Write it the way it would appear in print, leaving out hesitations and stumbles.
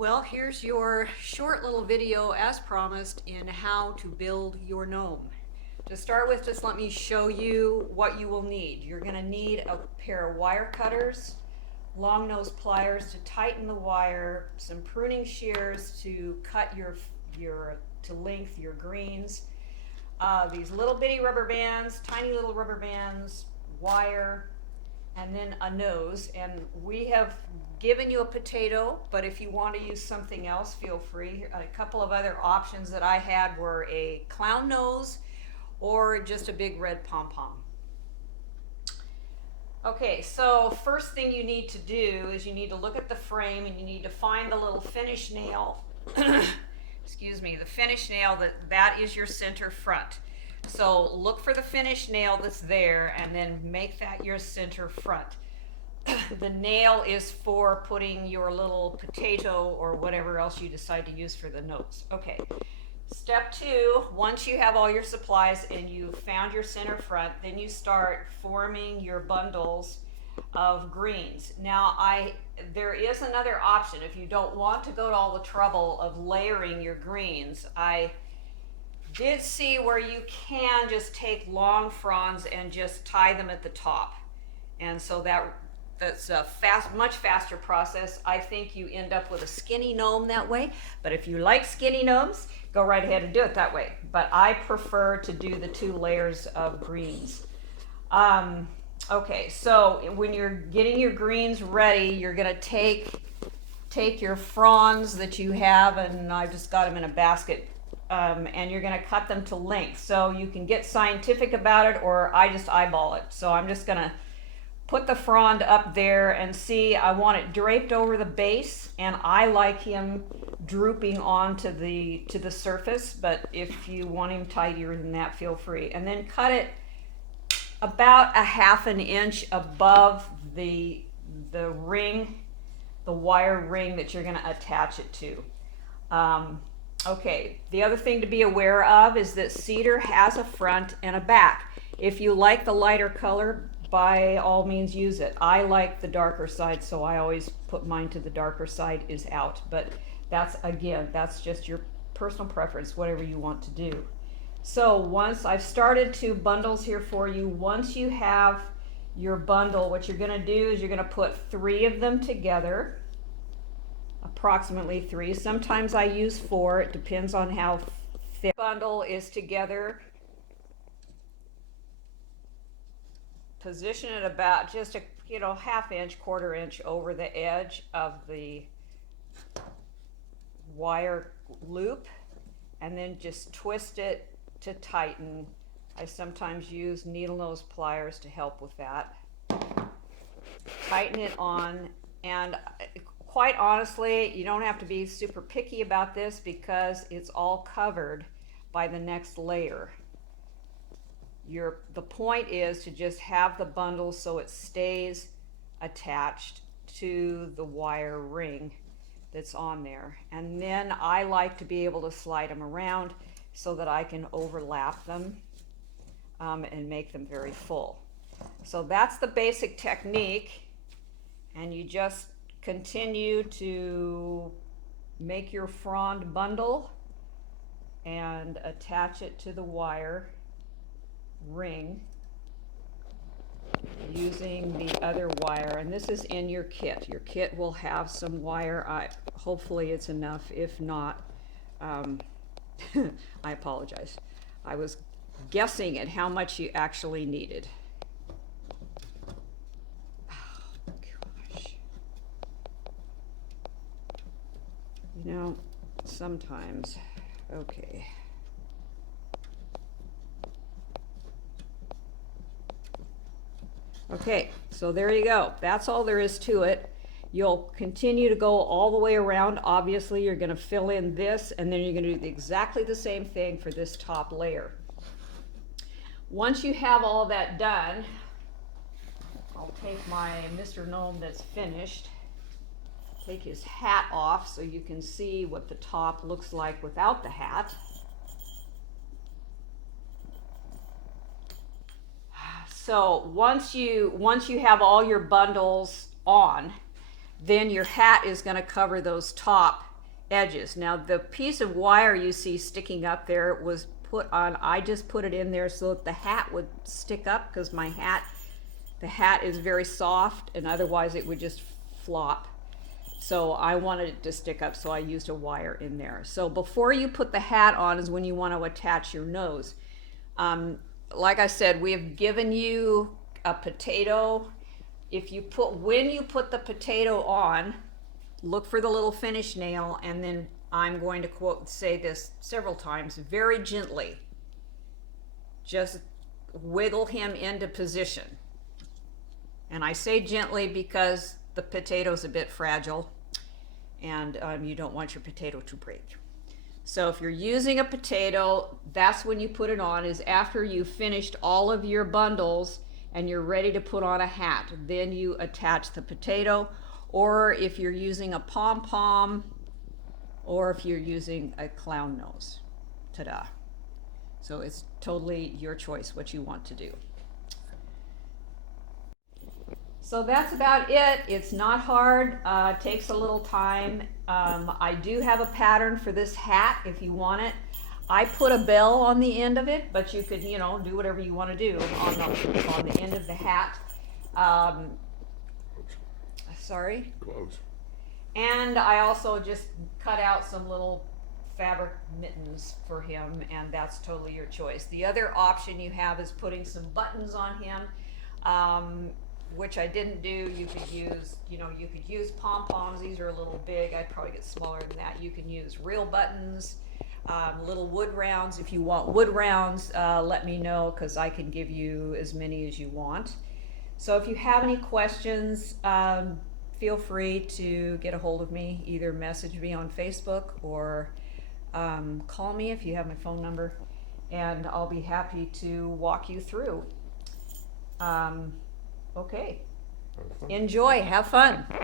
Well, here's your short little video as promised in how to build your gnome. To start with, just let me show you what you will need. You're going to need a pair of wire cutters, long nose pliers to tighten the wire, some pruning shears to cut to length your greens, these little bitty rubber bands, tiny little rubber bands, wire, and then a nose. And we have given you a potato, but if you want to use something else, feel free. A couple of other options that I had were a clown nose or just a big red pom-pom. Okay, so first thing you need to do is you need to look at the frame and you need to find the little finish nail. Excuse me, the finish nail that is your center front. So look for the finish nail that's there and then make that your center front. The nail is for putting your little potato or whatever else you decide to use for the nose. Okay, step two, once you have all your supplies and you've found your center front, then you start forming your bundles of greens. Now there is another option if you don't want to go to all the trouble of layering your greens. I did see where you can just take long fronds and just tie them at the top, and so that's a much faster process. I think you end up with a skinny gnome that way, but if you like skinny gnomes, go right ahead and do it that way. But I prefer to do the 2 layers of greens. Okay, so when you're getting your greens ready, you're gonna take your fronds that you have, and I just got them in a basket, and you're gonna cut them to length. So you can get scientific about it, or I just eyeball it. So I'm just gonna put the frond up there and see, I want it draped over the base, and I like him drooping onto the surface, but if you want him tidier than that, feel free. And then cut it about a ½ inch above the ring, the wire ring that you're gonna attach it to. Okay, the other thing to be aware of is that cedar has a front and a back. If you like the lighter color, by all means use it. I like the darker side, so I always put mine to the darker side is out. But that's just your personal preference, whatever you want to do. So once I've started 2 bundles here for you, once you have your bundle, what you're gonna do is you're gonna put 3 of them together, approximately 3. Sometimes I use 4, it depends on how thick the bundle is together. Position it about just a ½ inch, ¼ inch over the edge of the wire loop, and then just twist it to tighten. I sometimes use needle nose pliers to help with that. Tighten it on, and quite honestly, you don't have to be super picky about this because it's all covered by the next layer. The point is to just have the bundle so it stays attached to the wire ring that's on there. And then I like to be able to slide them around so that I can overlap them and make them very full. So that's the basic technique, and you just continue to make your frond bundle and attach it to the wire ring using the other wire, and this is in your kit. Your kit will have some wire. Hopefully it's enough. If not, I apologize. I was guessing at how much you actually needed. Oh gosh. Sometimes. Okay. Okay, so there you go. That's all there is to it. You'll continue to go all the way around. Obviously, you're going to fill in this, and then you're going to do exactly the same thing for this top layer. Once you have all that done, I'll take my Mr. Gnome that's finished, take his hat off so you can see what the top looks like without the hat. So once you have all your bundles on, then your hat is going to cover those top edges. Now the piece of wire you see sticking up there was put on, I just put it in there so that the hat would stick up, because the hat is very soft and otherwise it would just flop. So I wanted it to stick up, so I used a wire in there. So before you put the hat on is when you want to attach your nose. Like I said, we have given you a potato. When you put the potato on, look for the little finish nail, and then I'm going to say this several times, very gently. Just wiggle him into position. And I say gently because the potato's a bit fragile, and you don't want your potato to break. So if you're using a potato, that's when you put it on, is after you've finished all of your bundles and you're ready to put on a hat. Then you attach the potato, or if you're using a pom-pom, or if you're using a clown nose. Ta-da. So it's totally your choice what you want to do. So that's about it. It's not hard, takes a little time. I do have a pattern for this hat if you want it. I put a bell on the end of it, but you could, do whatever you want to do on the end of the hat. Sorry? Close. And I also just cut out some little fabric mittens for him, and that's totally your choice. The other option you have is putting some buttons on him. Which I didn't do. You could use pom-poms. These are a little big. I'd probably get smaller than that. You can use real buttons, little wood rounds. If you want wood rounds, let me know, because I can give you as many as you want. So if you have any questions, feel free to get a hold of me. Either message me on Facebook or call me if you have my phone number, and I'll be happy to walk you through. Okay. Enjoy, have fun.